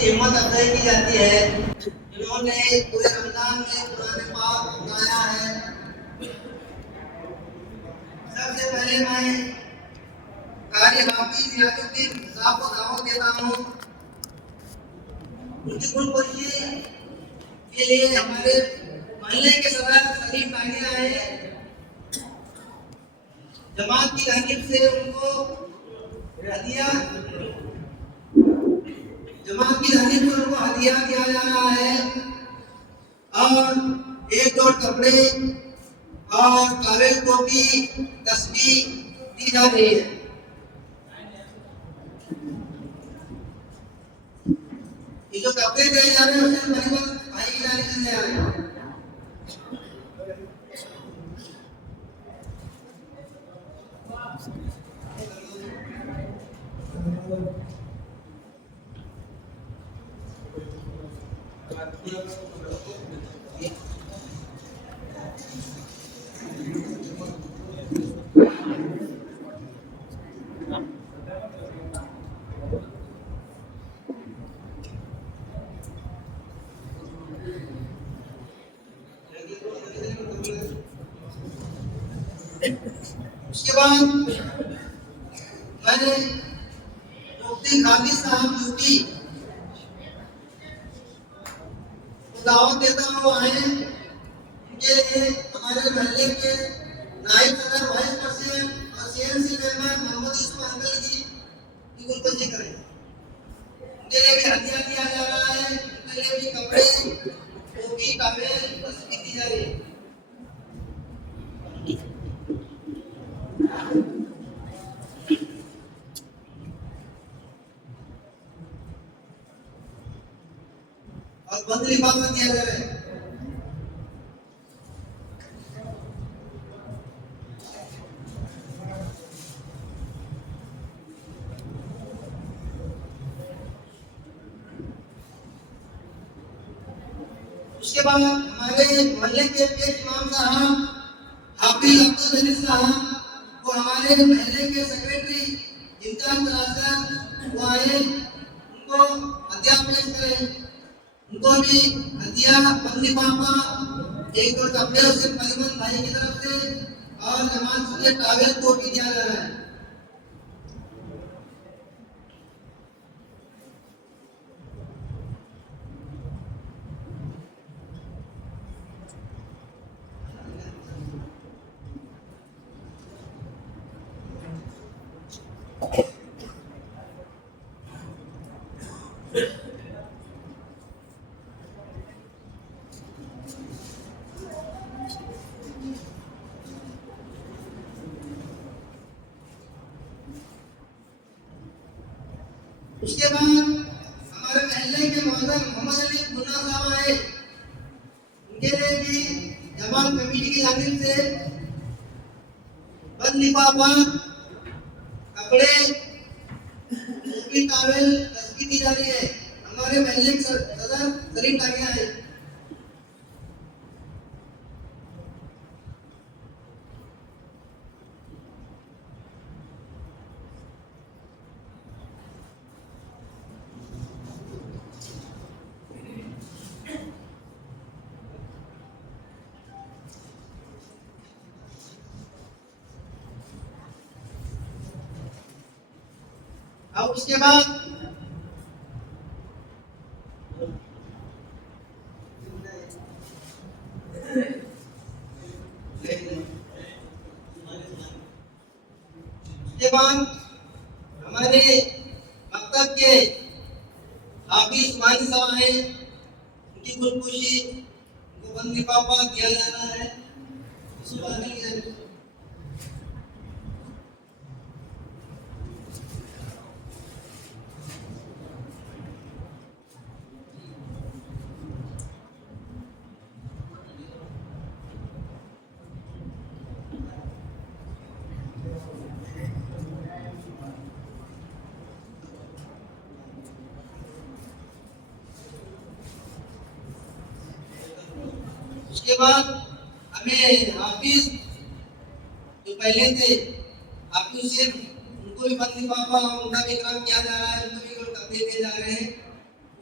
کی ہمت افزائی کی جاتی ہے جنہوں نے پورے رمضان میں قرآن پاک اپنایا ہے۔ سب سے پہلے میں قاری حافظ ریاض الدین صاحب کو دعوت دیتا ہوں۔ ان کی خودکشی کے لیے ہمارے محلے کے صدر سلیم ٹانگے آئے، جماعت کی جانب سے ان کو ہدیہ دیا جا رہا ہے اور ایک دو کپڑے اور ٹاول ٹوپی تسبیح دی جا رہی ہے۔ یہ جو کپڑے دیے جا رہے ہیں اسے غریب بھائی کی جانب سے دے رہے ہیں۔ اس کے بعد میں مفتی غازی صاحب یوپی کو دعوت دیتا ہوں آئے۔ ان کے لیے ہمارے محلے کے نائب صدر وائس پریزیڈنٹ اور CMC ممبر محمد یوسف انکل جی کی خودکشی کریں۔ ان کے لیے بھی ہدیہ دیا جا رہا ہے، ان کے لیے بھی کپڑے ٹوپی ٹاول تسبیح دی جا رہی ہے۔ اور بند لفافہ دیا جا رہا ہے۔ اس کے بعد ہمارے محلے کے امام صاحب حافظ عبدالجلیل صاحب وہ ہمارے محلے کے سیکریٹری امتیاز ترازن وہ آئے، ان کو ہدیہ پیش کریں۔ ان کو بھی ہدیہ بند لفافہ ایک دو کپڑے اسے قریباً بھائی کی طرف سے اور جماعت سے ٹاول ٹوپی دیا جا رہا ہے۔ اس کے بعد ہمارے محلے کے معظم محمد علی بھنا صاحب آئے، ان کے لیے بھی جماعت کمیٹی کی جانب سے بند لفافہ کپڑے ٹوپی ٹاول تسبیح دی جا رہی ہے۔ ہمارے محلے کے صدر سلیم ٹانگے آئے۔ اب اس کے بعد ہمارے مکتب کے حافظ مانی صاحب ہیں، ان کی خودکشی ان کو بند لفافہ دیا جا رہا ہے۔ اس کے بعد ہمیں حافظ جو پہلے تھے حافظ حسین ان کو بھی بند لفافہ ان کا بھی اکرام کیا جا رہا ہے، ان کو بھی کپڑے دیے جا رہے ہیں۔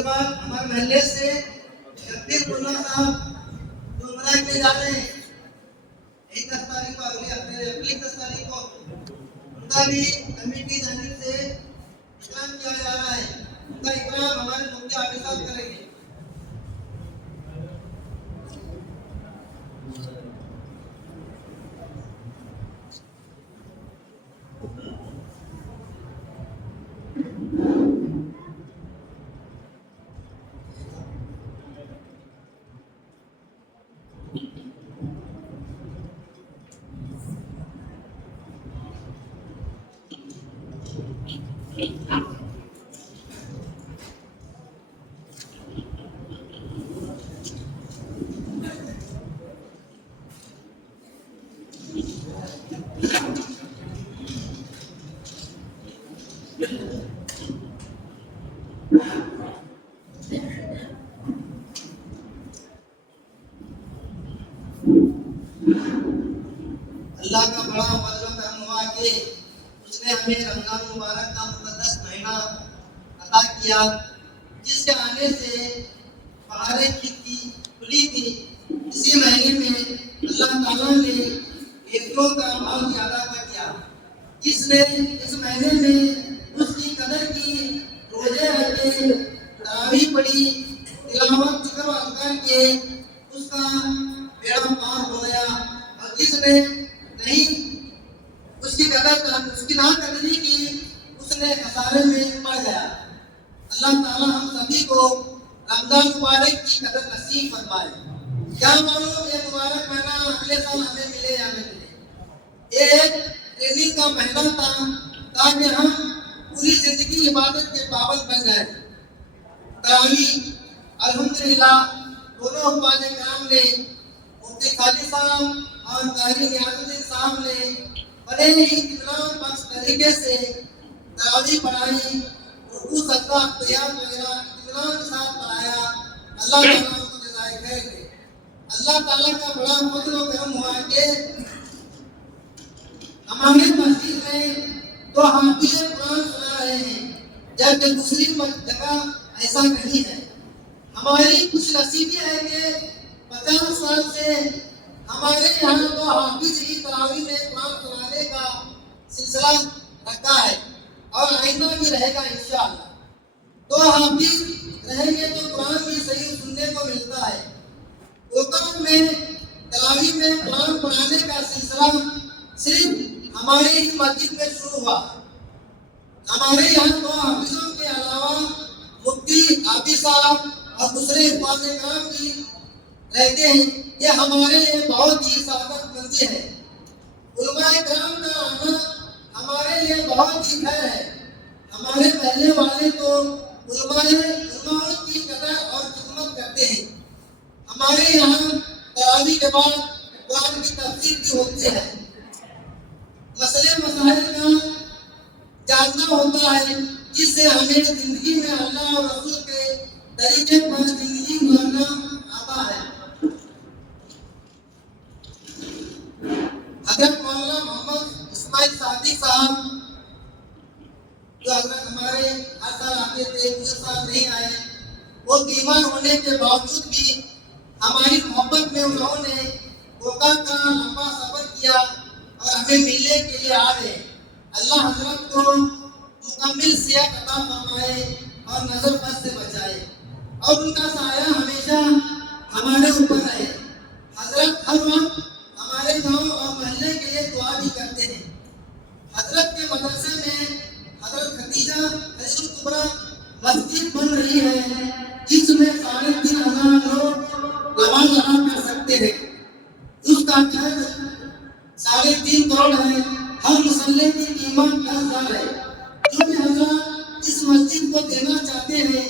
کے بعد ہمارے محلے سے شبیر ملا صاحب جو عمرہ کے جا رہے ہیں 10 تاریخ کو، اگلی 10 تاریخ کو ان کا بھی کمیٹی جانب سے اکرام کیا جا رہا ہے. ان کا اکرام ہمارے مفتی حافظ صاحب کریں گے. اللہ کا بڑا فضل و کرم ہوا کہ اس نے ہمیں رمضان مبارک کا مقدس مہینہ عطا کیا، جس کے آنے سے بہاریں کھلی تھی. اسی مہینے میں اللہ تعالیٰ نے نیکیوں کا بہت زیادہ کیا. جس نے اس مہینے میں اس کی قدر کی، روزے رکھے، تراویح پڑھی، تلاوت ذکر و اذکار کے، اس کا بیڑا پار ہو گیا. اور جس نے نہیں اس کی نہ قدری کی، اس نے خسارے میں پڑ گیا. اللہ تعالیٰ ہم سبھی کو رمضان مبارک کی قدر نصیب فرمائے. کیا معلوم یہ مبارک مہینہ اگلے سال ہمیں ملے یا نہ ملے. یہ ایک ٹریننگ کا مہینہ تھا تاکہ ہم پوری زندگی عبادت کے پابند بن جائیں. تراویح الحمدللہ دونوں حفاظ کرام نے، مفتی خالد صاحب اور قاری نیاز الدین صاحب نے بڑے ہی اطمینان بخش طریقے سے تراویح پڑھائی، رکوع سجدہ قیام وغیرہ اطمینان کے ساتھ پڑھایا. اللہ تعالیٰ ان کو جزائے خیر دے. اللہ تعالیٰ کا بڑا فضل و کرم ہوا کہ ہماری مسجد میں تو حافظ قرآن سنا رہے ہیں، جبکہ دوسری جگہ ایسا نہیں ہے. ہماری خوش نصیبی ہے کہ 50 سال سے ہمارے یہاں تو حافظ ہی تراویح میں قرآن سنانے کا سلسلہ رکھا ہے اور آئندہ بھی رہے گا انشاءاللہ. تو حافظ رہیں گے تو قرآن بھی صحیح سننے کو ملتا ہے. کوکر میں تراویح میں قرآن پڑھانے کا سلسلہ صرف ہماری اس مسجد میں شروع ہوا. ہمارے یہاں تو حافظوں کے علاوہ مفتی حافظ صاحب اور دوسرے حفاظ کرام بھی رہتے ہیں. یہ ہمارے لیے بہت ہی سعادت مندی ہے. علماء کرام کا آنا ہمارے لیے بہت ہی خیر ہے. ہمارے پہلے والے تو علماء کی قدر اور خدمت کرتے ہیں. ہمارے یہاں تراویح کے بعد قرآن کی تفسیر بھی ہوتی ہے. مسئلے مسائل کا جاننا ہوتا ہے، جس سے ہمیں زندگی میں اللہ اور رسول کے طریقے پر زندگی گزارنا آتا ہے. حضرت مولانا محمد اسماعیل صادق صاحب جو حضرت ہمارے ہر سال آتے تھے، پورے سال نہیں آئے، وہ بیمار ہونے کے باوجود بھی ہماری محبت میں انہوں نے کوکا کا لمبا سفر کیا اور ہمیں ملنے کے لیے آ رہے. اللہ حضرت کو مکمل صحت عطا فرمائے اور نظر بد سے بچائے اور ان کا سایہ ہمیشہ ہمارے اوپر رہے. حضرت ہر وقت ہمارے گاؤں اور محلے کے لیے دعا بھی کرتے ہیں. حضرت کے مدرسے میں حضرت خدیجہ حسن کبرا مسجد بن رہی ہے، جس میں 3,500 لوگ نماز ادا کر سکتے ہیں. اس کا خرچ 3.5 کروڑ ہے. ہر مسلح کی قیمت 10,000 ہے. جو بھی حضرات اس مسجد کو دینا چاہتے ہیں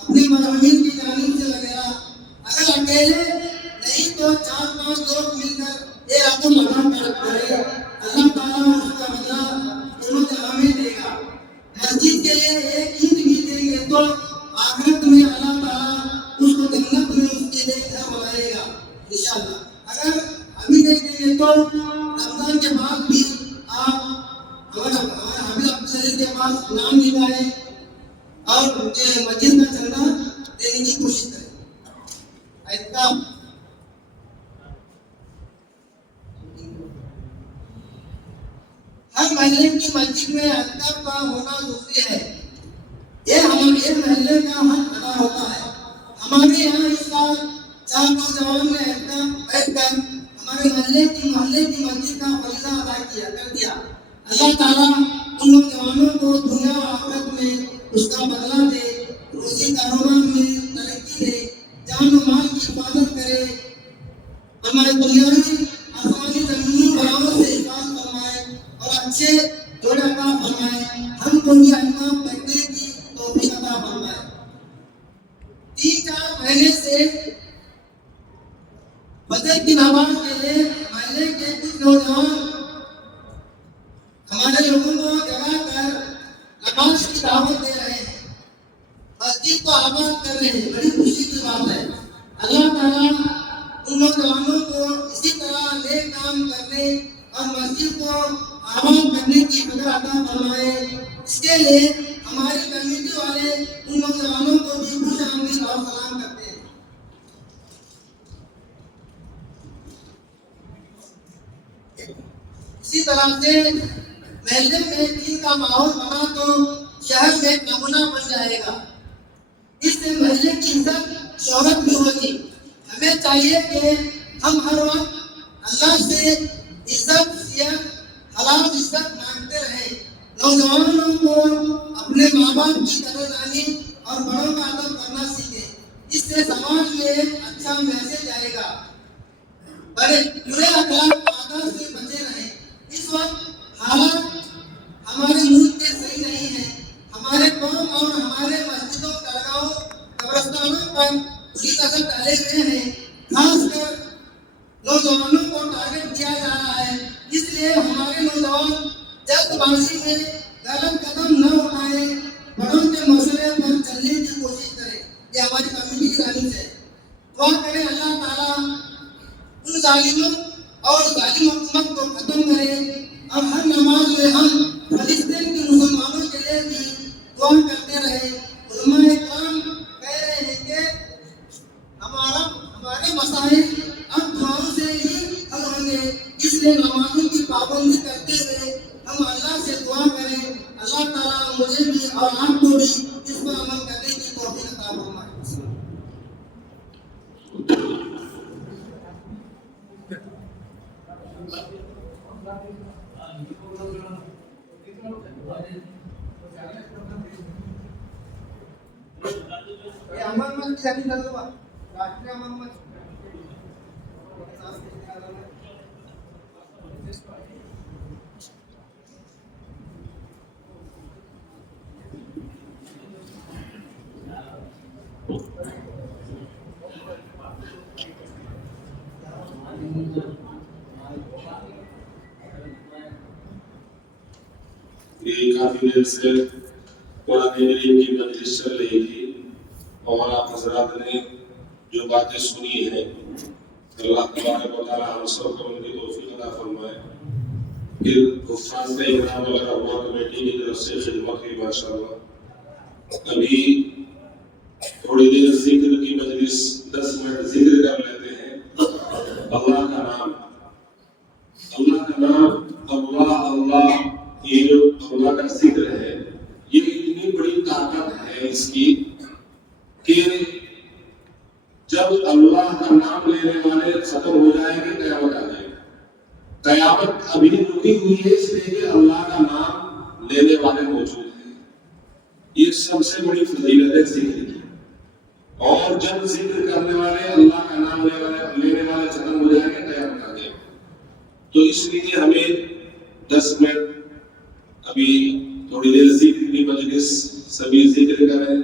اپنے مرحومین کی جانب سے وغیرہ، اگر اکیلے نہیں تو 4-5 لوگ مل کر یہ رقم ادا کرے، اللہ تعالیٰ اس کا بدلہ ہمیں دے گا. مسجد کے لیے ایک اینٹ بھی دیں گے تو آخرت میں اللہ تعالیٰ اس کو جنت میں اس کے لیے گھر بنائے گا انشاءاللہ. اگر ابھی نہیں دیں گے تو رمضان کے بعد بھی آپ ہمارے حافظ عبد الشہید کے پاس نام لکھائیں اور مسجد کا چندہ دینے کی کوشش کریں. احتکاب ہر محلے کی مسجد میں احتکاب کا ہونا ضروری ہے. یہ ہمارے محلے کا حق ادا ہوتا ہے. ہمارے یہاں اس سال 4 نوجوان نے احتکاب بیٹھ کر ہمارے محلے کی مسجد کا فریضہ ادا کر دیا. اللہ تعالیٰ ان نوجوانوں کو دنیا و آخرت میں اس کا بدلہ دے, روزی کاروبار میں ترقی دے, جان و مال کی حفاظت کرے, ہمارے دنیاوی آسمانی زمینی بلاؤں سے حفاظت فرمائے اور اچھے جوڑے عطا فرمائے. ہم کو یہ احکام کرنے کی توفیق عطا فرمائے. 3-4 مہینے سے فجر کی نماز کے لیے محلے کے کچھ نوجوان ہمارے لوگوں کو جگا کر نماز کی دعوت دے رہے ہیں, مسجد کو آباد کر رہے ہیں. بڑی خوشی کی بات ہے. اللہ تعالیٰ ان نوجوانوں کو اسی طرح نیک کام کرنے اور مسجد کو آباد کرنے کی فکر عطا فرمائے. اس کے لیے ہماری کمیٹی والے ان نوجوانوں کو بھی خوش آمدید اور سلام کرتے ہیں. اسی طرح سے محلے میں دین کا ماحول بنا تو شہر میں ایک نمونہ بن جائے گا. اس سے محلے کی عزت شہرت بھی ہوگی. ہمیں چاہیے کہ ہم ہر وقت اللہ سے عزت حلال عزت مانگتے رہیں. نوجوانوں کو اپنے ماں باپ کی قدردانی اور بڑوں کا ادب کرنا سیکھیں. اس سے سماج میں ایک اچھا میسج جائے گا. برے اخلاق عادات سے بچے رہیں. اس وقت حالات ہمارے ملک میں صحیح نہیں ہے. ہمارے قوم اور ہمارے مسجدوں, درگاہوں, قبرستانوں پر بری نظر ڈالے ہوئے ہیں. خاص کر نوجوانوں کو ٹارگٹ کیا جا رہا ہے. اس لیے ہمارے نوجوان جلد بازی میں غلط قدم نہ اٹھائیں, بڑوں کے مسئلے پر چلنے کی کوشش کریں. یہ ہماری کمیونٹی کی جانب سے دعا کریں. اللہ تعالیٰ ان ظالموں اور ظالم حکومت کو ختم کرے اور ہر نماز میں ہم فلسطین کے مسلمانوں کے لیے بھی دعا کرتے رہے. علماء کرام کہہ رہے ہیں کہ ہمارے مسائل اب دعاؤں سے ہی حل ہوں گے. اس لیے نمازوں کی پابندی کرتے ہوئے ہم اللہ سے دعا کریں. اللہ تعالیٰ مجھے بھی اور آپ کو بھی اس پر عمل کرنے کی توفیق عطا فرمائے. امن جانی دلوا راشٹریہ امن یہ کافی دیر سے قرآن کریم کی مجلس چل رہی تھی اور آپ حضرات نے جو باتیں سنی ہیں اللہ تبارک و تعالیٰ ہم سب کو ان کی توفیق عطا فرمائے. پھر حفاظ اکرام وغیرہ ہوا کمیٹی کی طرف سے خدمت کی ماشاءاللہ. ابھی تھوڑی دیر ذکر کی مجلس 10 منٹ ذکر کر لیتے ہیں. اللہ کا نام اللہ اللہ یہ جو اللہ کا ذکر ہے یہ اتنی بڑی طاقت ہے اس کی کہ جب اللہ کا نام لینے والے ختم ہو جائیں گے قیامت آ جائے گی. قیامت ابھی رکی ہوئی ہے اس لیے کہ اللہ کا نام لینے والے موجود ہیں. یہ سب سے بڑی فضیلت ہے ذکر کی. اور جب ذکر کرنے والے اللہ کا نام لینے والے ختم ہو جائیں گے قیامت آ جائے گی. تو اس لیے ہمیں 10 منٹ ابھی تھوڑی دیر ذکر کی مجلس سبھی ذکر کریں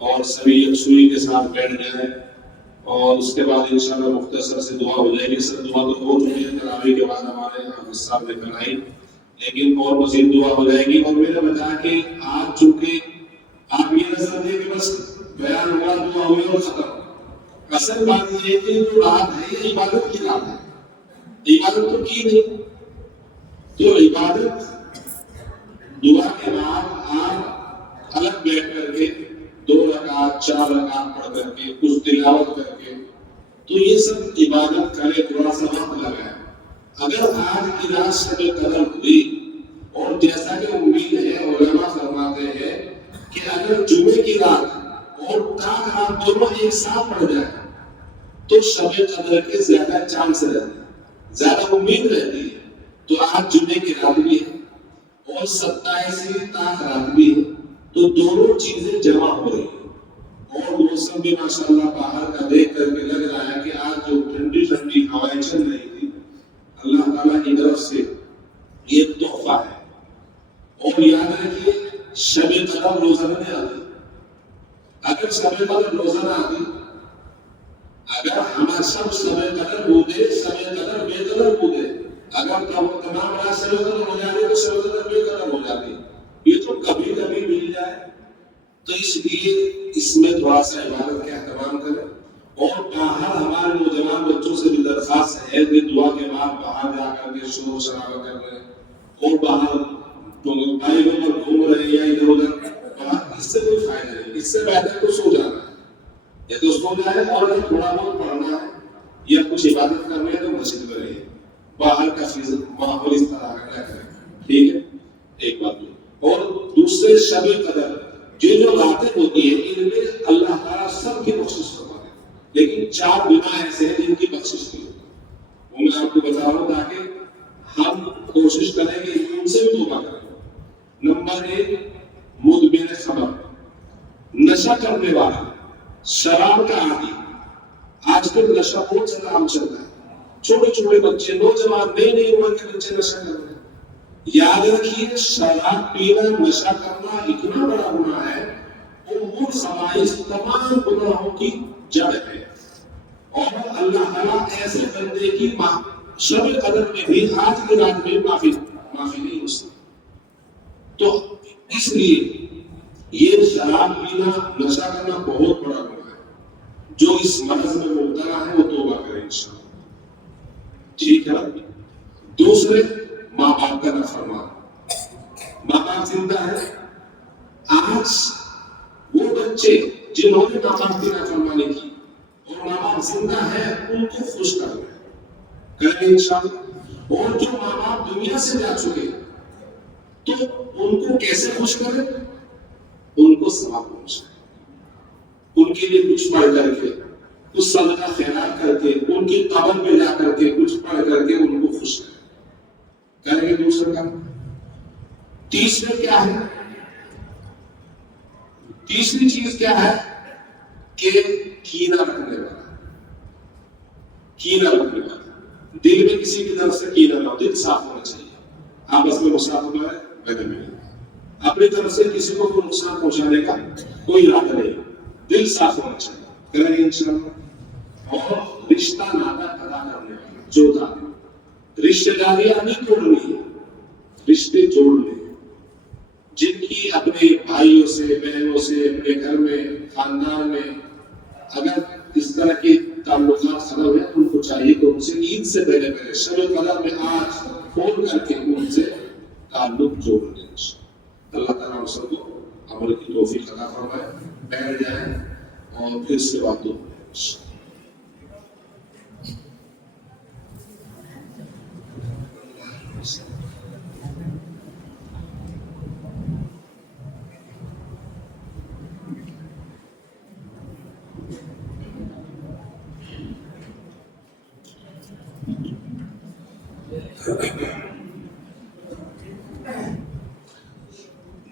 اور سبھی یکسوئی کے ساتھ بیٹھ جائیں اور اس کے بعد انشاءاللہ مختصر سے دعا ہو جائے گی. سر دعا تو ہو چکی ہے تراویح کے بعد ہمارے حافظ صاحب نے کرائی, لیکن اور مزید دعا ہو جائے گی. اور میں نے بتایا کہ آج چونکہ آپ یہ نہ سمجھیں کہ بس بیان ہوا دعا ہوئی اور ختم. اصل بات یہ ہے کہ جو رات ہے یہ عبادت کی رات ہے. عبادت تو کی نہیں, تو عبادت دعا کے بعد آپ الگ بیٹھ کر کے 2 رکعت 4 رکعت پڑھ کر کے کچھ تلاوت کر کے، تو یہ سب عبادت کرے، تھوڑا سا وقت لگائے۔ اگر آج کی رات شب قدر ہوئی، اور جیسا کہ امید ہے، علماء فرماتے ہیں کہ اگر جمعے کی رات اور تاک رات دونوں ایک ساتھ پڑ جائے تو شب قدر کے زیادہ چانس رہتے ہیں، زیادہ امید رہتی ہے۔ تو آج جمعے کی رات بھی ہے اور 27 تاک رات بھی ہے، تو دونوں چیزیں جمع ہو رہی ہیں، اور موسم بھی ماشاءاللہ باہر کا دیکھ کر کے لگ رہا ہے کہ آج جو ٹھنڈی ٹھنڈی ہوائیں چل رہی تھی، اللہ تعالیٰ کی طرف سے یہ تحفہ ہے۔ اور یاد رکھیے شب قدر روزہ نہیں آتی، اگر شب قدر روزہ نہ آتی، اگر ہمارا سب شب قدر بودے، شب قدر بے قدر بودے، اگر تمام رات شب قدر ہو جاتی تو شب قدر بے قدر ہو جاتی، یہ تو کبھی کبھی مل جائے۔ تو اس لیے اس میں تھوڑا سا عبادت کا اہتمام کریں، اور باہر ہمارے نوجوان بچوں سے بھی درخواست ہے کہ دعا کے بعد باہر جا کر کے شور شرابہ کر رہے ہیں اور باہر بائکوں پر گھوم رہے ہیں یا ادھر ادھر، اس سے کوئی فائدہ نہیں۔ اس سے بہتر تو سو جانا ہے، یا تو سو جائے، اور اگر تھوڑا بہت پڑھنا ہے یا کچھ عبادت کرنی ہے تو مسجد میں رہیے، باہر کا ماحول اس طرح کا کیا کریں، ٹھیک ہے؟ ایک بات دو، اور دوسرے شب قدر جو راتیں ہوتی ہیں ان میں اللہ تعالیٰ سب کی بخشش کرتا ہے، لیکن 4 گناہ ایسے ہیں جن کی بخشش نہیں ہوتی، وہ میں آپ کو بتا رہا ہوں تاکہ ہم کوشش کریں کہ ان سے بھی توبہ کریں۔ نمبر 1، مدمن خمر، نشہ کرنے والا، شراب کا عادی۔ آج کل نشہ بہت زیادہ عام چل رہا ہے، چھوٹے چھوٹے بچے، نوجوان، نئی عمر کے بچے نشہ کر رہے ہیں۔ یاد رکھیے شراب پینا، نشہ کرنا اتنا بڑا گناہ ہے، امور خبائث تمام گناہوں کی جڑ ہے، اور اللہ تعالیٰ ایسے بندے کی شب قدر میں بھی آج کی رات میں معافی نہیں ہو سکتی۔ تو اس لیے یہ شراب پینا، نشہ کرنا بہت بڑا گناہ ہے۔ جو اس مرض میں مبتلا ہے وہ توبہ کرے انشاءاللہ، ٹھیک ہے؟ دوسرے، ماں باپ کا نافرمان۔ ماں باپ زندہ ہے، آج وہ بچے جنہوں نے ماں باپ کی نافرمانی کی اور ماں باپ زندہ ہے ان کو خوش کریں انشاءاللہ۔ اور جو ماں باپ دنیا سے جا چکے تو ان کو کیسے خوش کریں؟ ان کو ثواب پہنچائیں، ان کے لیے کچھ پڑھ کر کے، کچھ صدقہ خیرات کر کے، ان کی قبر میں جا کر کے کچھ پڑھ کر کے ان کو خوش کریں گے دوسرا کام۔ تیسرے کیا ہے؟ تیسری چیز کیا ہے کہ کینہ رکھنے والا، کینہ رکھنے والا، دل میں کسی کی طرف سے کینہ نہ ہو، دل صاف ہونا چاہیے، آپس میں مساف ہونا ہے، بدل میں اپنی طرف سے کسی کو کوئی نقصان پہنچانے کا کوئی ارادہ نہیں، دل صاف ہونا چاہیے، کریں گے انشاءاللہ۔ اور رشتہ ناتا ادا کرنے والا، چوتھا رشتہ داریاں نہیں توڑنی ہے، رشتے جوڑنے، جن کی اپنے بھائیوں سے، بہنوں سے، اپنے گھر میں، خاندان میں اگر اس طرح کے تعلقات ختم ہیں، ان کو چاہیے کہ ان سے عید سے پہلے شب قدر میں آج فون کر کے ان سے تعلق جوڑ لیں۔ اللہ تعالیٰ ہم سب کو عمل کی توفیق عطا فرمائے۔ بیٹھ جائیں اور پھر سے بات ہو۔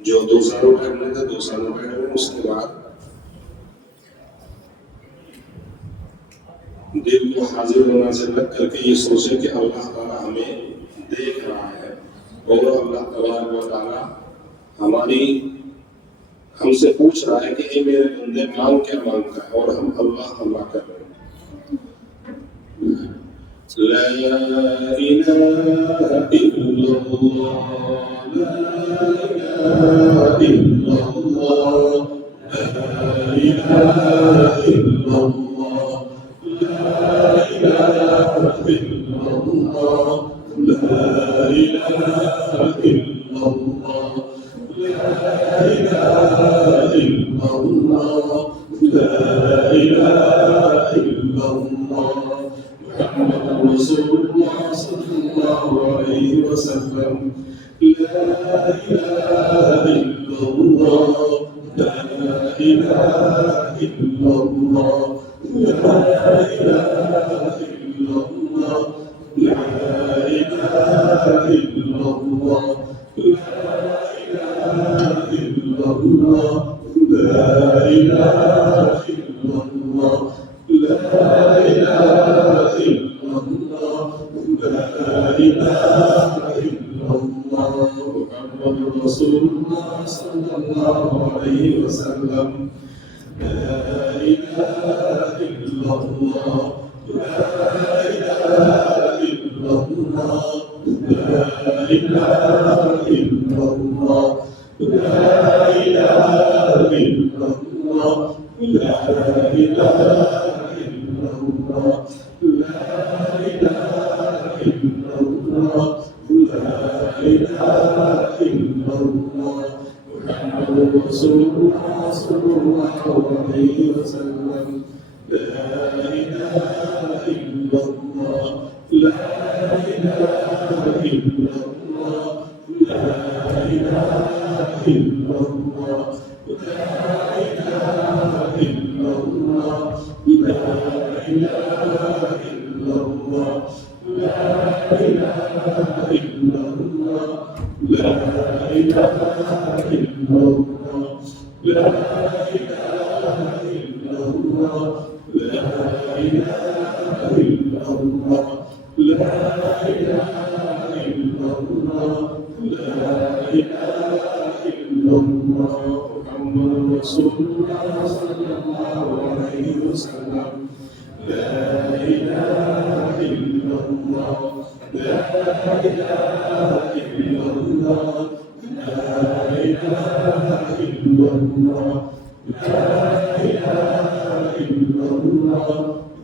جو 2 سالوں کرنے تھے 2 سالوں بیٹھ رہے ہیں، اس کے بعد دل کو حاضر ہونا سے لگ کر کے یہ سوچے کہ اللہ تعالیٰ ہمیں دیکھ رہا ہے، اور اللہ تبارک و تعالیٰ ہم سے پوچھ رہا ہے کہ اے میرے بندے مانگ کیا مانگتا ہے، اور ہم اللہ اللہ کر رہے ہیں۔ لا إله إلا الله، لا إله إلا الله، لا إله إلا الله، لا إله إلا الله، لا إله إلا الله، لا إله إلا الله، إله إلا الله محمد رسول الله صلى الله عليه وسلم لا إله إلا الله لا إله إلا الله لا إله إلا الله لا إله إلا الله لا إله إلا الله لا إله إلا الله لا إله إلا الله لا إله إلا الله محمد رسول الله صلى الله عليه وسلم لا إله إلا الله لا إله إلا الله لا إله إلا الله لا إله إلا الله لا إله إلا الله لا إله إلا الله لا إله إلا الله محمد رسول الله صلى الله عليه وسلم لا إله إلا الله لا إله إلا الله لا إله إلا الله لا إله إلا الله لا إله إلا الله لا إله إلا الله لا إله إلا الله لا إله إلا الله لا إله إلا الله لا إله إلا الله لا إله إلا الله محمد رسول الله صلى الله عليه وسلم لا إله إلا الله لا إله إلا الله لا إله إلا الله لا إله إلا الله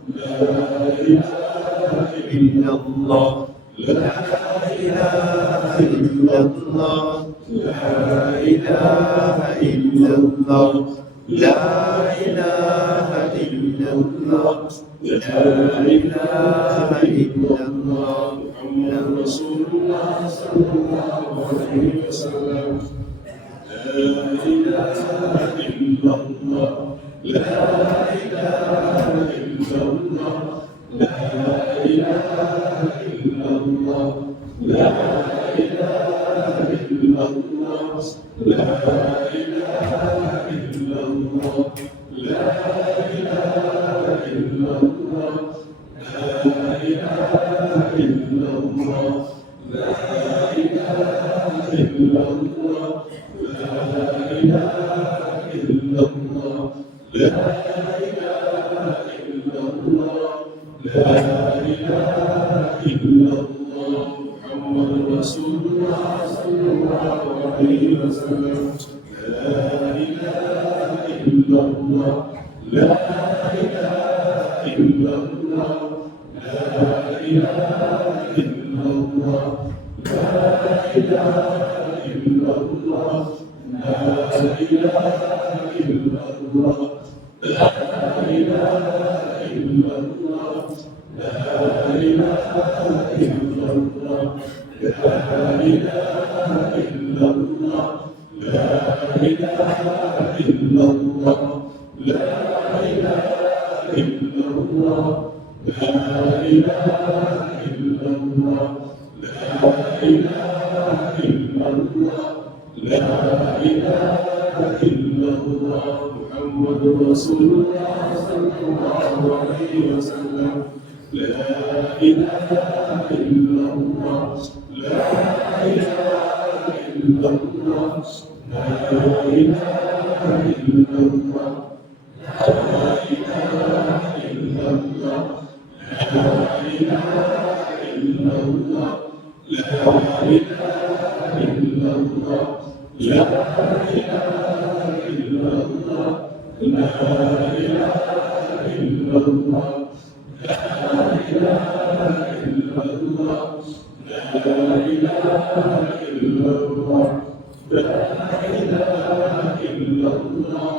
لا إله إلا الله لا إله إلا الله لا إله إلا الله لا إله إلا الله لا إله إلا الله محمد رسول الله صلى الله عليه وسلم لا إله إلا الله لا إله إلا الله لا إله إلا الله لا إله إلا الله لا إله إلا الله لا إله إلا الله لا إله إلا الله لا إله إلا الله لا إله إلا الله لا إله إلا الله لا إله إلا الله محمد رسول الله صلى الله عليه وسلم لا إله إلا الله لا إله إلا الله لا إله إلا الله لا إله إلا الله لا إله إلا الله لا إله إلا الله لا إله إلا الله لا إله إلا الله لا إله إلا الله لا إله إلا الله لا إله إلا الله لا إله إلا الله لا إله إلا الله محمد رسول الله صلى الله عليه وسلم لا إله إلا الله لا إله إلا الله لا إله إلا الله لا إله إلا الله لا إله إلا الله لا إله إلا الله لا إله إلا الله لا إله إلا الله لا إله إلا الله لا إله إلا الله لا إله إلا الله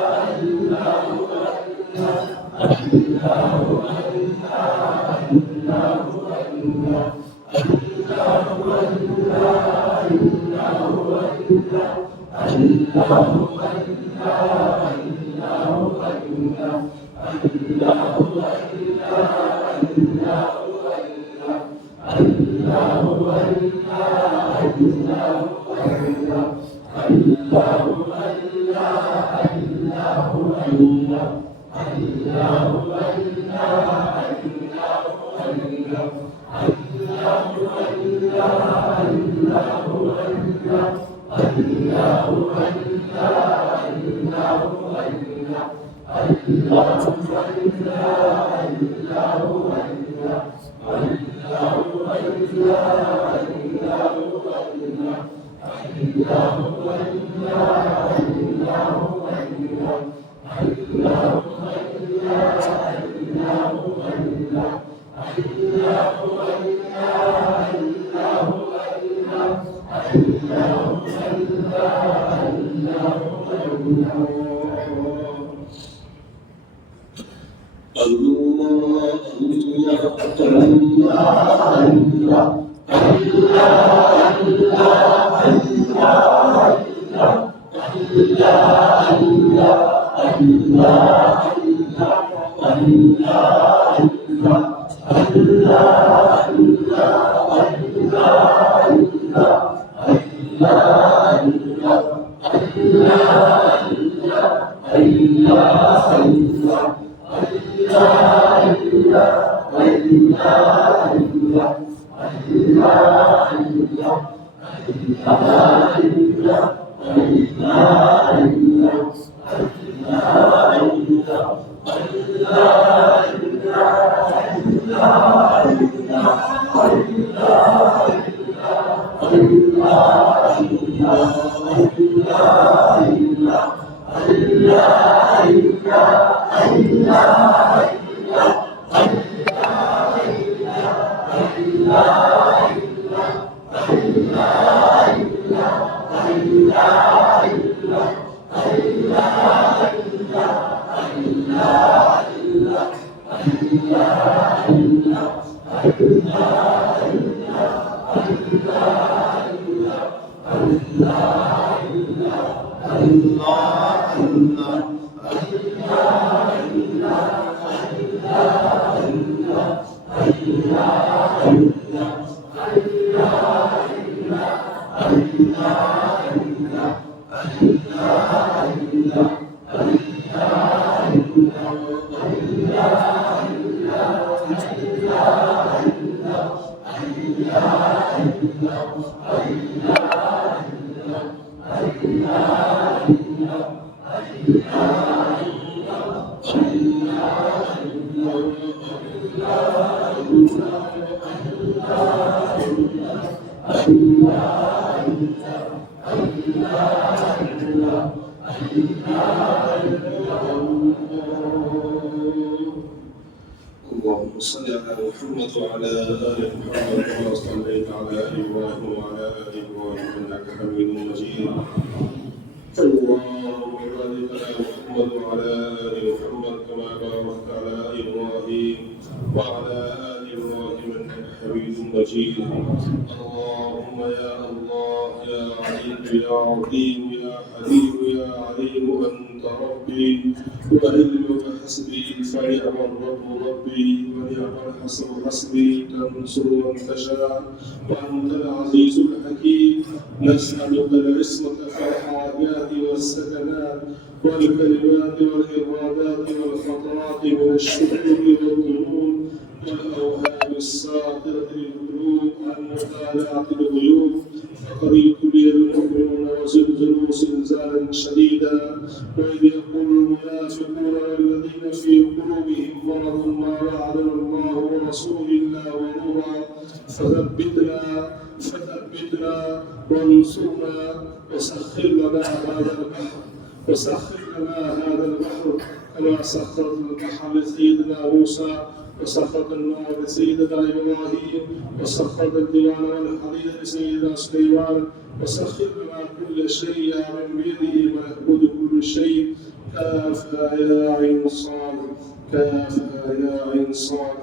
اللهم صل على محمد وعلى آل محمد كما صليت على إبراهيم وعلى آل إبراهيم إنك حميد مجيد. اللهم بارك على محمد وعلى آل محمد كما باركت على إبراهيم وعلى آل إبراهيم إنك حميد مجيد. اللهم يا الله يا عليم يا عظيم يا حليم يا عليم أنت ربي وعلمك حسبي فنعم الرب ربي ونعم الحسن حسبي تنصر من تشاء وأنت العزيز الحكيم. نسألك العصمة في الحاجات والسكنات والكلمات والإرادات والخطرات من الشرور والذنوب والأوهام الساطرة للقلوب عن مطالعة الغيوب. فقد ابتلي المؤمنون وزلزلوا زلزالا شديدا وإذ يقول المنافقون والذين في قلوبهم مرض ما وعدنا الله ورسوله إلا غرورا. فثبتنا وانصرنا وسخر لنا هذا البحر كما سخرت البحر لسيدنا موسى وسخرت النار لسيدنا إبراهيم وسخرت الديوان والحديد لسيدنا سليمان وسخر لنا كل شيء من بيده ملكوت كل شيء كافها يا عين صاد كافها يا عين صاد.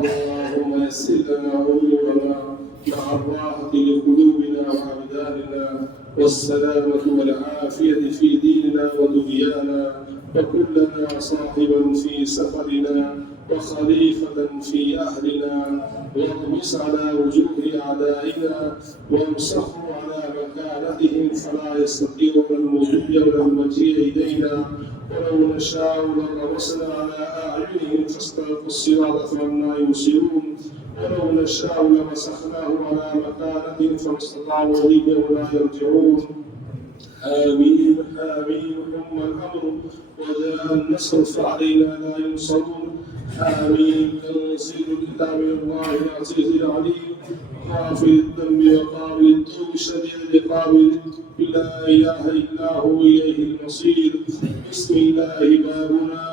اللهم يسر لنا أمورنا مع الراحة لقلوبنا وأبداننا والسلامة والعافية في ديننا ودنيانا، وكن لنا صاحبا في سفرنا وخليفة في أهلنا، واطمس على وجوه أعدائنا وامسخهم على مكانتهم فلا يستطيعون المضي ولا المجيء إلينا، ولو نشاء لطمسنا على أعينهم فاستبقوا الصراط فأنى يبصرون، ولو نشاء لمسخناهم على مكانتهم فما استطاعوا مضيا ولا يرجعون. آمين آمين. ثم الأمر وجاء النصر فعلينا لا ينصرون. آمين. تنزيل الكتاب من الله العزيز العليم غافر الذنب وقابل التوب شديد العقاب لا إله إلا هو إليه المصير. بسم الله بابنا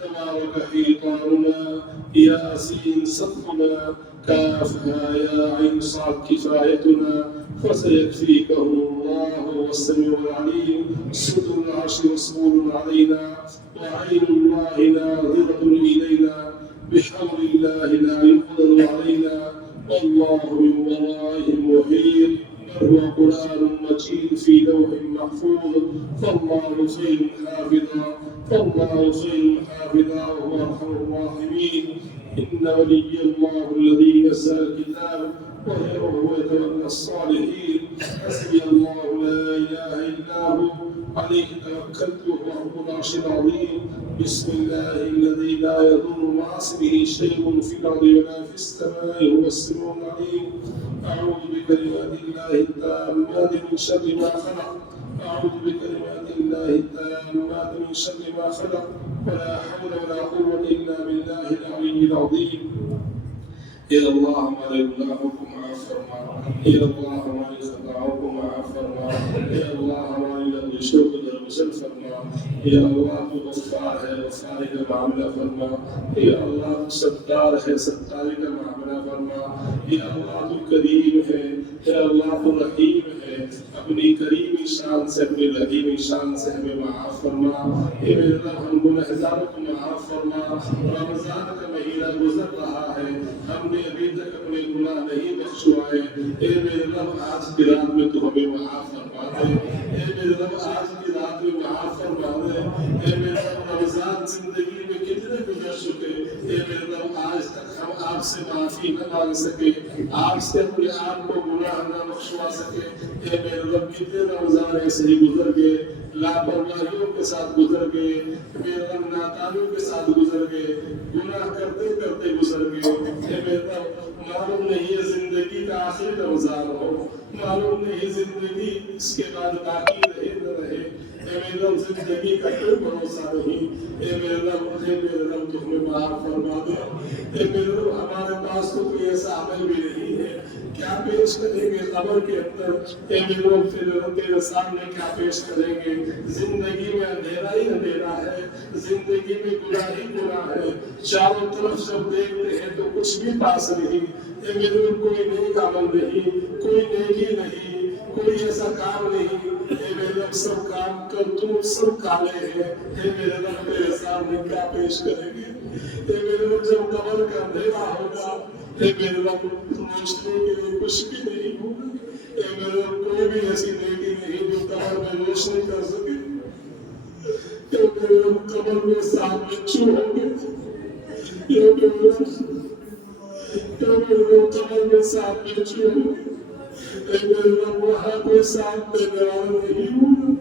تبارك حيطاننا ياسين سقفنا كافها يا عين صاد كفايتنا فسيكفيكهم الله والسميع العليم. صدر العرش مصبول علينا وعين الله ناظرة إلينا بحول الله لا يقدر علينا والله من ورائهم محيط. هو قرآن مجيد في لوح محفوظ فالله خير حافظا فالله خير حافظا وهو أرحم الراحمين. إن ولي الله الذي نزل الكتاب وهو يتولى الصالحين. حسبي الله لا إله إلا هو عليه توكلت وهو رب العرش العظيم. بسم الله الذي لا يضر مع اسمه شيء في الأرض ولا في السماء هو السميع العليم. أعوذ بكلمات الله التامات من شر ما خلق. أعوذ بكلمات الله التامات من شر ما خلق. ولا حول ولا قوة إلا بالله العلي العظيم. يا الله ہمارے گناہوں کو معاف فرما. یا اللہ ہماری خطاؤں کو معاف فرما. یا اللہ ہماری لغزشوں کو درگزر فرما. یا اللہ تو غفار ہے غفاری کا معاملہ فرما. یا اللہ تو ستار ہے ستاری کا معاملہ فرما. یا اللہ تو کریم ہے. یا اللہ تو رحیم ہے. اپنی کریمی شان سے اپنی رحیمی شان سے ہمیں معاف فرما. اے میرے رب ہم گنہگاروں کو معاف فرما. رمضان کا مہینہ گزر رہا ہے ہم نے ابھی تک اپنے گناہ نہیں بخشوائے. اے میرے رب آج کی رات میں تو ہمیں معاف فرما دے. اے میرے رب آج کی رات میں معاف فرما دے. اے میرے رب رمضان زندگی میں کتنے گزر چکے. اے میرے رب آج تک ہم آپ سے معافی نہ مانگ سکے. آپ سے اپنے آپ کو گناہ نہ بخشوا سکے. اے میرے رب کتنے رمضان ایسے ہی گزر گئے لاپرواہیوں کے ساتھ گزر گئے. میرے رب نادانیوں کے ساتھ گزر گئے. گناہ کرتے کرتے گزر گئے. اے میرے رب معلوم نہیں ہے زندگی کا آخری رمضان ہو. معلوم نہیں زندگی اس کے بعد باقی رہے نہ رہے. اے میرے رب زندگی کا کوئی بھروسہ نہیں. اے میرے رب تو ہمیں معاف فرما دے. اے میرے رب ہمارے پاس تو کوئی ایسا عمل بھی نہیں ہے. کیا پیش کریں گے قبر کے اندر. اے میرے رب تیرے سامنے کیا پیش کریں گے. زندگی میں اندھیرا ہی اندھیرا ہے. زندگی میں گناہ ہی گناہ ہے. چاروں طرف جب دیکھتے ہیں تو کچھ بھی پاس نہیں. اے میرے رب کوئی نیک عمل نہیں کوئی نیکی نہیں کوئی ایسا کام نہیں. اے میرے رب سب کام کر تم سب کالے ہیں. اے میرے رب تیرے سامنے کیا پیش کریں گے. اے میرے رب جب قبر کا اندھیرا ہوگا اے میرے رب روشنی کے لیے کچھ بھی نہیں ہوگا. اے میرے رب کوئی بھی ایسی نیکی نہیں جو قبر میں روشنی کر سکے. اے میرے رب قبر میں 7 بچوں ہوں گے. اے میرے رب قبر میں 7 بچوں ہوں گے. اے میرے رب وہاں کوئی ساتھ دینے والا نہیں ہوگا.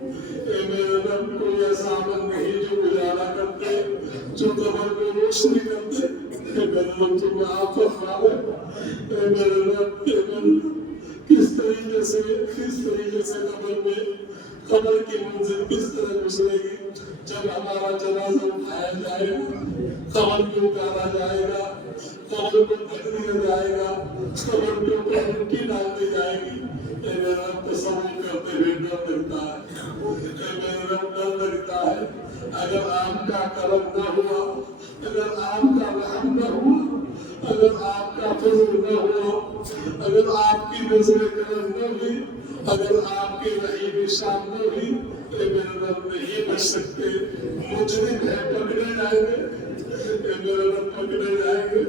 اے میرے رب کوئی ایسا عمل نہیں جو اجالا کرتے جو قبر میں روشنی کرتے. اے میرے رب تو معاف فرما دے. اے میرے رب کس طریقے سے قبر کی منزل کس طرح گزرے گی. جب ہمارا جنازہ اٹھایا جائے گا قبر میں اتارا جائے گا قبر کو ڈھک دیا جائے گا قبر کے اوپر مٹی ڈال دی جائے گی. اے میرے رب تصور کرتے ہوئے ڈر لگتا ہے. اے میرے رب ڈر لگتا ہے. اگر آپ کا کرم نہ ہوا اگر آپ کا رحم نہ ہوا اگر آپ کا فضل نہ ہوا اگر آپ کی نظر کرم نہ ہوئی، اگر آپ کی رحیم شان نہ ہوئی، اے میرے رب نہیں بچ سکتے، مجرم ہے پکڑے جائیں گے، اے میرے رب پکڑے جائیں گے،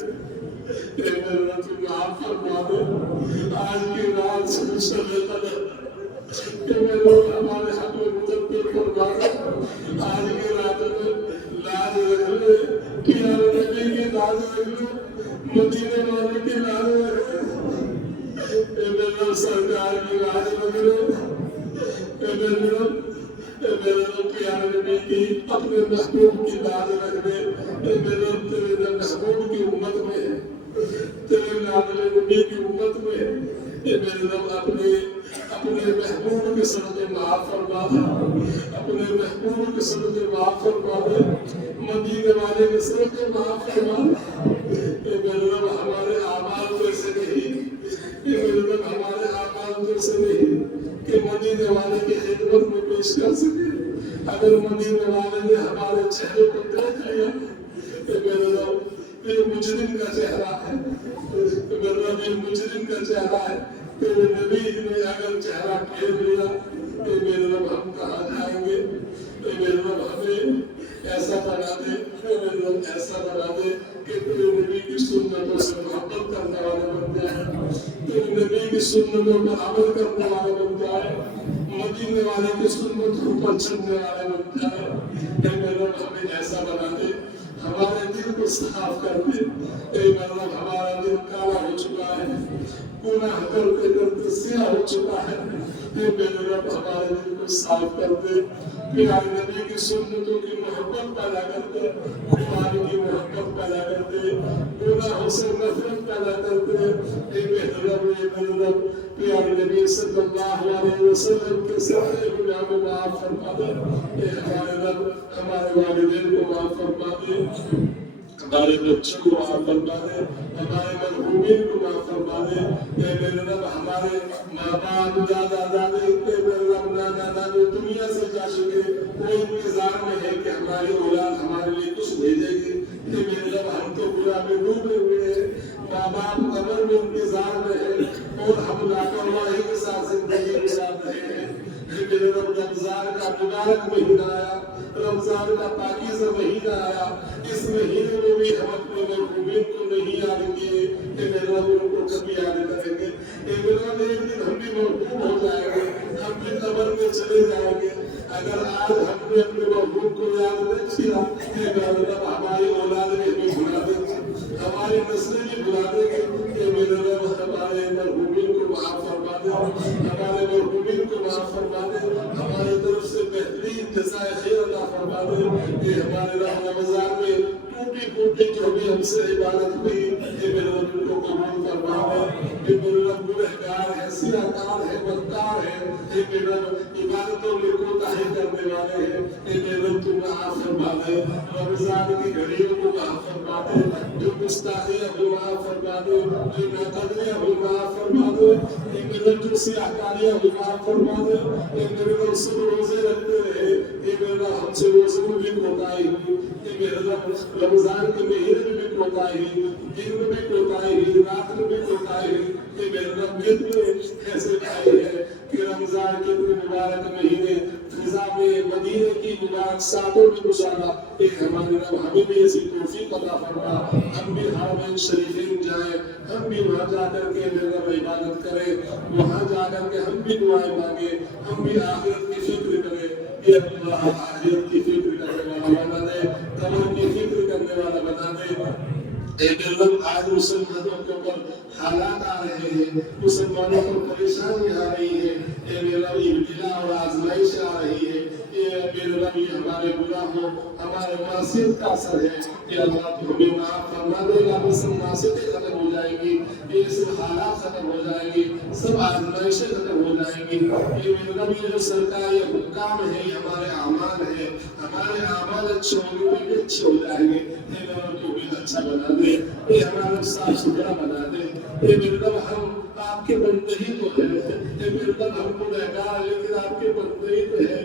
اے میرے رب تو معاف فرما دے، آج کی رات سے مسلح قدر، اے میرے رب ہمارے حق میں مدبر فرما دے، آج کی رات میں لاز رکھ لے، پیارے نبی کی لاز رکھ لے، مدینے والے کی لاز رکھ لے، اے میرے رب سرکار کی لاز رکھ لے، اے میرے رب پیارے نبی کی اپنے محبوب کی لاز رکھ دے، اے میرے رب تیرے محبوب کی امت میں ہے، تیرے لاڈلے نبی کی امت میں ہے، اے میرے رب اپنے محبوب کے صدقے معاف فرما دے، اپنے محبوب کے صدقے معاف فرما دے، مدینے والے کے صدقے معاف فرما دے، اے میرے رب ہمارے اعمال تو ایسے نہیں، اے میرے رب ہمارے اعمال تو ایسے نہیں کہ مدینے والے کی خدمت میں پیش کر سکے، اگر مدینے والے نے ہمارے چہرے کو دیکھ لیا، اے میرے رب یہ مجرم کا چہرہ ہے، اے میرے رب یہ مجرم کا چہرہ ہے، تیرے نبی نے اگر چہرہ پھیر لیا، اے میرے رب ہم کہاں جائیں گے، اے میرے رب ہمیں ایسا بنا دے، اے میرے رب ایسا بنا دے کہ تیرے نبی کی سنتوں سے محبت کرنے والے بن جائے، تیرے نبی کی سنتوں پر عمل کرنے والے بن جائے، مدینے والے کی سنتوں پر چلنے والے بن جائے، اے میرے رب ہمیں ایسا بنا دے، ہمارے دل کو صاف کر دے، اے میرے رب ہمارا دل کالا ہو چکا ہے، گناہ کرتے کرتے سیاہ ہو چکا ہے، اے میرے رب ہمارے دل کو صاف کر دے، پیارے نبی کی سنتوں کی محبت پیدا کر دے، قرآن کی محبت پیدا کر دے، گناہوں سے نفرت پیدا کر دے، اے میرے رب پیارے نبی صلی اللہ علیہ وسلم کے سارے گناہ کو معاف فرما دے، اے ہمارے رب ہمارے والدین کو معاف فرما دے، ہمارے بچوں کو معاف فرما دے، ہمارے مرحومین کو معاف فرما دے، اے میرے رب ہمارے ماں باپ دادا دادی، اے میرے رب نانا نانی دنیا سے جا چکے، وہ انتظار میں ہے کہ ہماری اولاد ہمارے لیے کچھ بھیجے گی، اے میرے رب ہم تو گناہ میں ڈوبے ہوئے ہیں، ماں باپ قبر میں انتظار میں ہے اور ہم لاپرواہی کے ساتھ زندگی گزار رہے ہیں، اے میرے رب رمضان کا مبارک مہینہ آیا، رمضان کا پاکیزہ مہینہ آیا، اس مہینے میں بھی ہم اپنے مرحومین کو نہیں یاد کیے، کہ میرے رب ان کو کبھی یاد کریں گے، کہ میرے رب ایک دن ہم بھی مرحوم ہو جائیں گے، ہم بھی قبر میں چلے جائیں گے، اگر آج ہم نے اپنے مرحوم کو یاد نہیں کیا، کہ میرے رب ہماری اولاد بھی ہمیں بھلا دیں گے، ہماری نسلیں بھی بھلا دیں گے، کہ میرے رب ہمارے مرحومین کو معاف فرما دے، ہمارے مرحومین کو معاف فرما دے، ہماری طرف سے بہترین جزائے خیر عطا فرما دے، کہ ہمارے رب رمضان میں ٹوٹی پھوٹی جو بھی ہم سے عبادت ہوئی، کہ میرے رب ان کو قبول فرما دے، کہ میرے رب گنہگار ہے، سیاہکار ہے، بدکار ہے، کہ میرے رب عبادتوں میں کوتاہی کرنے والے ہیں، کہ میرے رب تو معاف فرما دے، رمضان کی گھڑیوں کو معاف فرما دے، جو گستاخیاں ہو معاف فرما دے، جو ناقدریاں ہو معاف فرما دے، کہ میرے رب جو سیاہکاریاں ہو معاف فرما دے، کہ میرے رب سب روزے رکھتے رہے، کہ میرے رب ہم سے روزوں میں بھی کوتاہی ہوئی، کہ میرے رب رمضان کے مہینے میں بھی کوتاہی ہوئی، دن میں بھی کوتاہی ہوئی، رات میں بھی کوتاہی ہوئی، کہ میرے رب کتنے ایسے بھائی ہیں کہ رمضان کے مبارک مہینے فضا میں مدینے کی مبارک ساتوں میں گزارا، کہ ہمارے رب ہمیں بھی ایسی توفیق عطا فرما، ہم بھی حرمین شریفین جائیں، ہم بھی وہاں جا کر کے میرے رب عبادت کریں، وہاں جا کر کے ہم بھی دعائیں مانگیں، ہم بھی آخرت کی فکر کریں، کہ اللہ آخرت کی فکر کرنے والا بنا دے، قبر کی فکر کرنے والا بنا دے، اے میرے رب آج مسلمانوں کے اوپر حالات آ رہے ہیں، مسلمانوں پر پریشانی آ رہی ہے، اے میرے رب ابتلا اور آزمائش آ رہی ہے، اے میرے رب یہ ہمارے گناہوں ہمارے معصیت کا اثر ہے، کہ اللہ تو ہمیں معاف فرما دے گا، سب معصیتیں ختم ہو جائیں گی، یہ سب حالات ختم ہو جائیں گی، سب آزمائشیں ختم ہو جائیں گی، اے میرے رب یہ جو سرکاری حکام ہے یہ ہمارے اعمال ہے، ہمارے اعمال اچھے ہوں گے بھی اچھے ہو جائیں گے، اے میرے رب تو بھی اچھا بنا دے، اے ہمارا صاف ستھرا بنا دے، اے میرے رب ہم آپ کے بندے ہی تو ہیں، اے میرے رب ہم کو گنہگار لیکن آپ کے بندے ہی تو ہیں،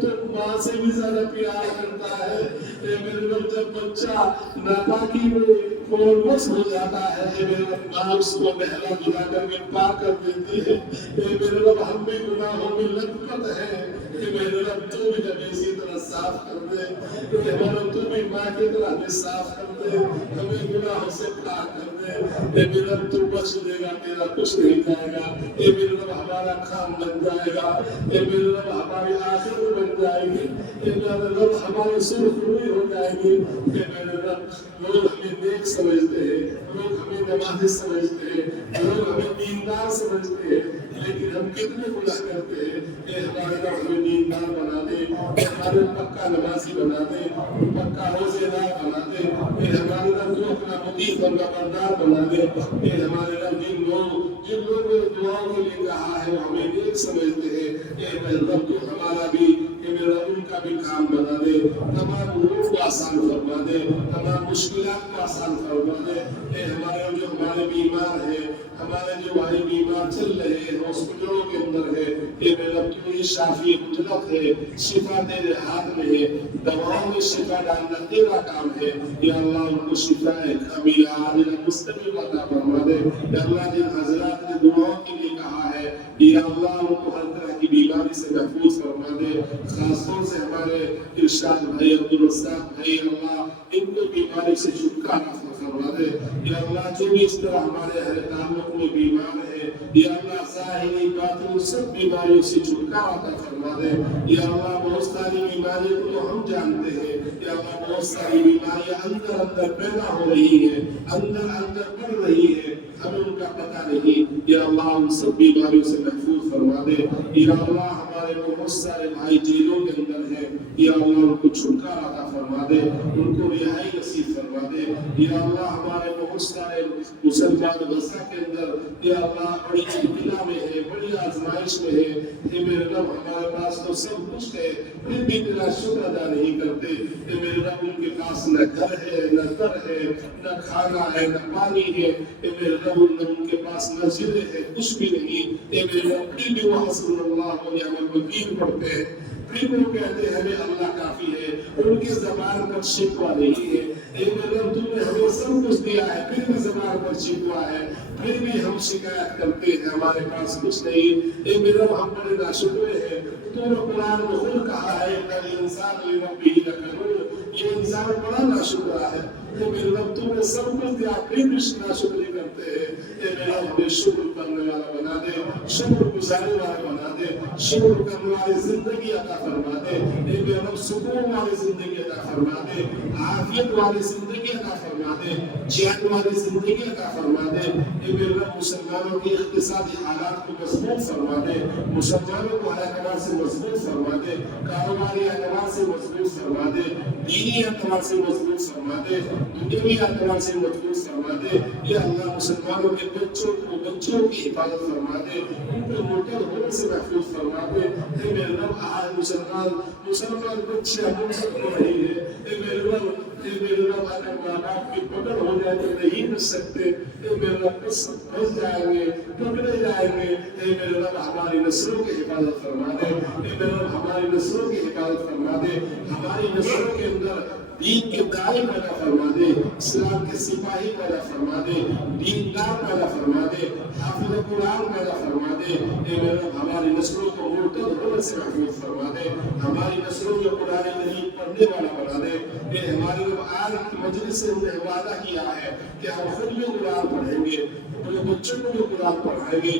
تو ماں سے بھی زیادہ پیار کرتا ہے، اے میرے رب جب بچہ ناپاکی میں بس ہو جاتا ہے اے میرے رب ماں اس کو بہلا دھلا کر کے پار کر دیتی ہے اے میرے رب ہم بھی گناہوں میں لت پت ہے اے میرے رب تو بھی ہمیں اسی طرح صاف کر دے اے ہمارا تو بھی ماں کی طرح ہمیں صاف کر دے ہمیں گناہوں سے پاک کر دے اے میرے رب تو بخش دے گا تیرا کچھ نہیں جائے گا اے میرے رب ہمارا کام بن جائے گا اے میرے رب ہماری آخرت بن جائے گی اے میرے رب ہماری سرخروئی ہو جائے گی اے میرے رب لوگ ہمیں نیک سمجھتے ہیں لوگ ہمیں نمازی سمجھتے ہیں لوگ ہمیں دیندار سمجھتے ہیں لیکن ہم کتنے گناہ کرتے ہیں اے ہمارے رب ہمیں دیندار بنا دے اے ہمارے پکا نمازی بنا دے پکا روزے دار بنا دے اے ہمارے رب تو اپنا مطیع بندہ بردار بنا دے اے ہمارے رب جن لوگوں نے دعاؤں کے لیے کہا ہے وہ ہمیں نیک سمجھتے ہیں اے میرے رب تو ہمارا بھی اے میرے رب ان کا بھی کام بنا دے تمام امور کو آسان فرما دے تمام مشکلات کو آسان فرما دے اے ہمارے جو ہمارے بیمار ہیں ہمارے جو بھائی بیمار چل رہے ہیں ہاسپٹلوں کے اندر ہے اے میرے رب تو ہی شافی مطلق ہے شفا تیرے ہاتھ میں ہے دواؤں میں شفا ڈالنا تیرا کام ہے یا اللہ ان کو شفا کاملہ عاجلہ مستقیم عطا فرما دے یا اللہ جن حضرات نے دعاؤں کے لیے کہا ہے یا اللہ ان کو ہر طرح کی بیماری سے محفوظ فرما دے خاص طور سے ہمارے ارشاد بھائی عبدالرزاق بھائی اللہ ان کو بیماری سے چھٹکارا فرما دے یا اللہ جو بھی اس طرح ہمارے اہل تعلق میں بیمار ہے یا اللہ ظاہری باطنی سب بیماریوں سے چھٹکارا عطا فرما دے یا اللہ بہت ساری بیماریوں کو تو ہم جانتے ہیں یا اللہ بہت ساری بیماریاں اندر اندر پیدا ہو رہی ہیں اندر بڑھ رہی ہے ہمیں ان کا پتہ نہیں یا اللہ ان سب بیماریوں سے محفوظ فرما دے یا اللہ ہمارے بہت سارے بھائی جیلوں کے اندر ہیں یا اللہ ان کو چھٹکارا عطا فرما دے ان کو رہائی نصیب فرما دے یا اللہ ہمارے بہت سارے مسلمان غزہ کے اندر یا اللہ بڑی ابتلا میں ہے بڑی آزمائش میں ہے اے میرے رب ہمارے پاس تو سب کچھ ہے پھر بھی تیرا شکر ادا نہیں کرتے اے میرے رب ان کے پاس نہ گھر ہے نہ در ہے نہ کھانا ہے نہ پانی ہے اے میرے رب ان کے پاس مسجد ہے کچھ بھی نہیں اے میرے رب پھر بھی وہ حسن اللہ و نعم الوکیل پڑھتے ہیں پھر وہ کہتے ہیں ہمیں اللہ کافی ہے ان کی زبان پر شکوہ نہیں ہے اے میرے رب تم نے ہمیں سب کچھ دیا ہے پھر بھی زبان پر شکوہ ہے پھر بھی ہم شکایت کرتے ہیں ہمارے پاس کچھ نہیں اے میرے رب ہم بڑے ناشکرے ہیں تو نے قرآن میں خود کہا ہے کہ انسان لربہ لکنود یہ انسان بڑا ناشکرا ہے اے میرے رب تم نے سب کچھ دیا پھر بھی ناشکری کرتے ہیں اے میرے رب ہمیں شکر کرنے والا بنا دے شکر گزارنے والا بنا دے شکر کرنے والی زندگی عطا فرما دے اے میرے رب سکون والی زندگی عطا فرما دے عافیت والی زندگی عطا فرما دے چین والی زندگی عطا فرما دے اے میرے رب مسلمانوں کی اقتصادی حالات کو مضبوط فرما دے مسلمانوں کو ہر اعتبار سے مضبوط فرما دے کاروباری اعتبار سے مضبوط فرما دے دینی اعتبار سے مضبوط فرما دے دنیاوی اعتبار سے مضبوط فرما دے یا اللہ مسلمانوں کے بچوں کی حفاظت فرما دے ان کو مرتد ہونے سے محفوظ فرما دے اے میرے رب آج مسلمان بچے مرتد ہو رہی ہے اے میرے رب اگر ماں باپ کی پکڑ ہو جائے تو نہیں بچ سکتے اے میرے رب پھنس جائیں گے پکڑے جائیں گے اے میرے رب ہماری نسلوں کی حفاظت فرما دے اے میرے رب ہماری نسلوں کی حفاظت فرما دے ہماری نسلوں کے اندر دین کے داعی پیدا فرما دے اسلام کے سپاہی پیدا فرما دے دیندار پیدا فرما دے حافظ قرآن پیدا فرما دے اے میرے رب ہماری نسلوں کو مرتد ہونے سے محفوظ فرما دے ہماری نسلوں کو قرآن کریم پڑھنے والا بنا دے اے ہمارے رب آج کی مجلس سے ہم نے وعدہ کیا ہے کہ ہم خود بھی قرآن پڑھیں گے اپنے بچوں کو بھی قرآن پڑھائیں گے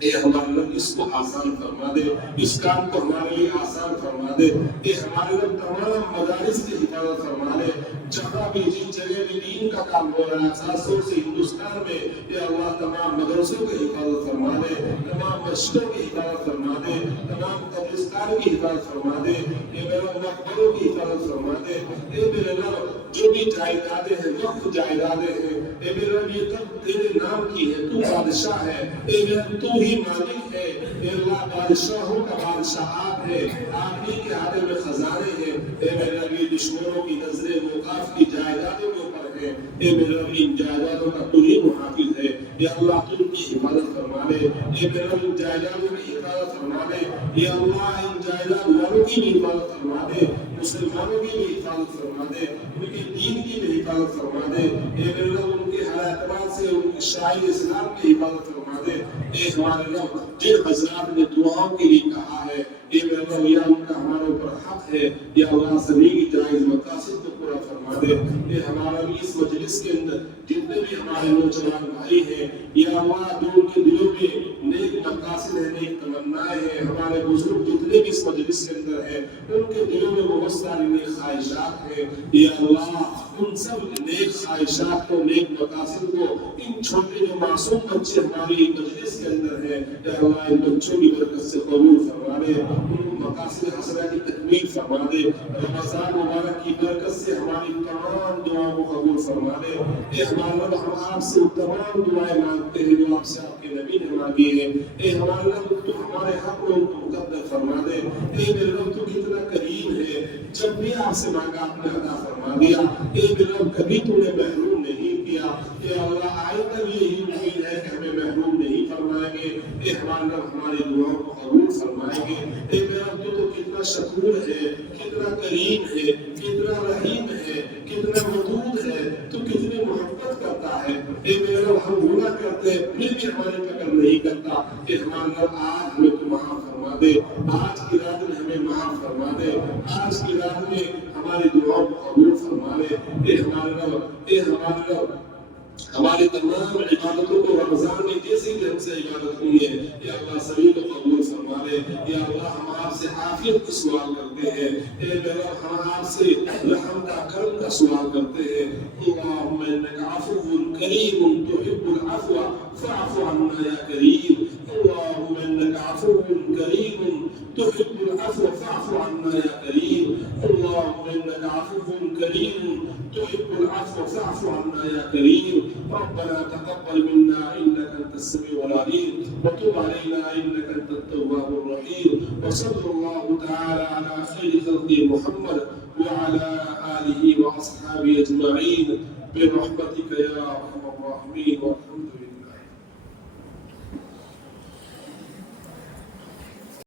اے ہمارے رب اس کو آسان فرما دے اس کام کو ہمارے لیے آسان فرما دے اے ہمارے رب تمام مدارس کی حفاظت فرما دے جہاں بھی جن جگہ بھی دین کا کام ہو رہا ہے خاص طور سے ہندوستان میں اے اللہ تمام مدرسوں کی حفاظت فرما دے تمام مسجدوں کی حفاظت فرما دے تمام قبرستان کی حفاظت فرما دے اے میرے مقبروں کی حفاظت فرما دے اے میرے رب جو بھی جائیدادیں ہیں وقف جائیدادیں ہیں اے میرے رب یہ تب تیرے نام کی ہے تو بادشاہ ہے اے میرے رب تو ہی مالک ہے اے اللہ بادشاہوں کا بادشاہ آپ ہے آپ ہی کے ہاتھ میں خزانے ہیں اے میرے رب یہ دشمنوں کی نظریں موقاف کی جائیدادوں کے اوپر ہے اے میرے رب ان جائیدادوں کا تو ہی محافظ ہے یا اللہ تو ان کی حفاظت فرما دے اے میرے رب ان جائیدادوں کی حفاظت فرما دے یا اللہ ان جائیداد والوں کی بھی حفاظت فرما دے مسلمانوں کی بھی حفاظت فرما دے، ان کے دین کی بھی حفاظت فرما دے، اے میرے رب ان کے ہر اعتبار سے ان کے شاعر اسلام کی حفاظت فرما دے، اے ہمارے رب جن حضرات نے دعاؤں کے لیے کہا ہے، اے میرے رب یا ان کا ہمارے اوپر حق ہے، یا اللہ سبھی کی جائز مقاصد کو پورا فرما دے، اے ہمارا بھی اس مجلس کے اندر جتنے بھی ہمارے نوجوان بھائی ہیں، یا اللہ جو ان کے دلوں میں نیک مقاصد ہیں، نیک تمنائیں ہیں، ہمارے بزرگ جتنے بھی اس مجلس کے اندر ہیں ان کے دلوں میں بہت ساری نیک خواہشات ہیں، یا اللہ ان سب نیک خواہشات کو، نیک مقاصد کو ان چھوٹے جو معصوم بچے ہماری مجلس کے اندر ہیں، یا اللہ ان بچوں کی برکت سے قبول فرما دے، ان مقاصد حسنہ کی تکمیل فرما دے، رمضان مبارک کی برکت سے ہماری تمام دعاؤں کو قبول فرما دے، اے ہمارے رب ہم آپ سے تمام دعائیں مانگتے ہیں جو آپ سے آپ کے نبی نے مانگی ہیں، اے ہمارے رب تو ہمارے حق میں ان کو مقدر فرما دے، اے میرے رب تو کتنا کریم ہے، جب بھی آپ سے مانگا آپ نے عطا فرما دیا، اے میرے رب کبھی تو نے محروم نہیں کیا، اے اللہ آئندہ بھی یہی امید ہے کہ ہمیں محروم نہیں فرمائیں گے، اے ہمارے رب ہماری دعاؤں کو قبول فرمائیں گے، اے میرے رب تو کتنا شکور ہے، کتنا کریم ہے، کتنا رحیم ہے، کتنا ودود ہے، تو کتنی محبت کرتا ہے، اے میرے رب ہم گناہ کرتے ہیں پھر بھی ہماری فکر نہیں کرتا، اے ہمارے رب آج ہمیں تو معاف فرما دے، آج کی رات میں ہمیں معاف فرما دے، آج کی رات میں ہماری دعاؤں کو قبول فرما لے، اے ہمارے رب، اے ہمارے رب ہماری تمام عبادتوں کو رمضان میں جیسے کہ ہم سے عبادت ہوئی ہے، یا اللہ سبھی کو قبول فرما لے، یا اللہ ہم آپ سے عافیت کا سوال کرتے ہیں، اے میرا ہم آپ سے رحم کا کرم کا سوال کرتے ہیں، اللہم انک عفو کریم تحب العفو فاعف عنا یا کریم، اللہم انک عفو کریم تحب العفو فاعف عنا یا کریم، اللہم انک عفو کریم تحب العفو فاعف عنا یا کریم، ربنا تقبل منا انك انت السميع العليم وتب علينا انك انت التواب الرحيم، وصلى الله تعالى على خير خلق محمد وعلى اله واصحابه اجمعين برحمتك يا ارحم الراحمين، والحمد لله.